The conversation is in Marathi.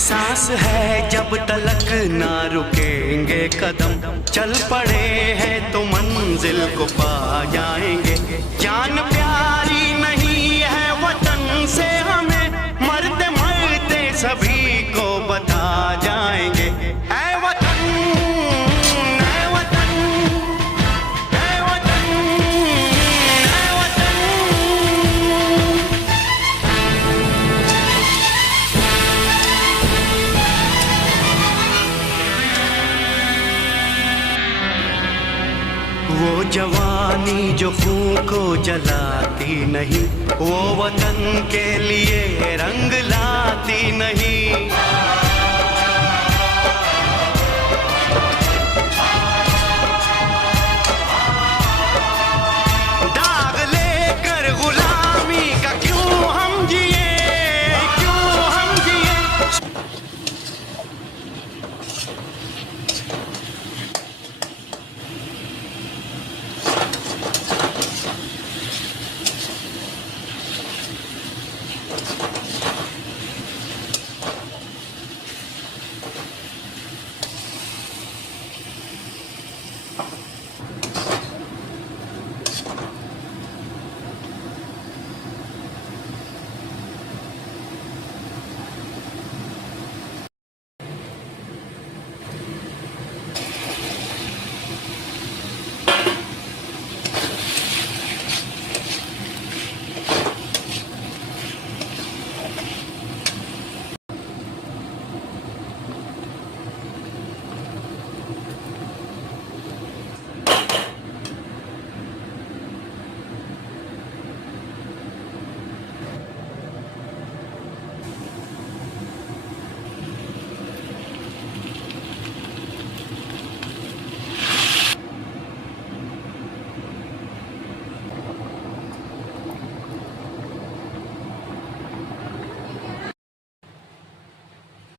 सांस है जब तलक ना रुकेंगे कदम, चल पड़े हैं तो मंजिल को पा जाएंगे। जान प्यारी नहीं है वतन से हमें, मरते मरते सभी को बता जाएंगे। ऐ वतन, ऐ वतन, ऐ वतन, ऐ वतन। वो जवानी जो खून को जलाती नहीं, वो वतन के लिए रंग लाती नहीं।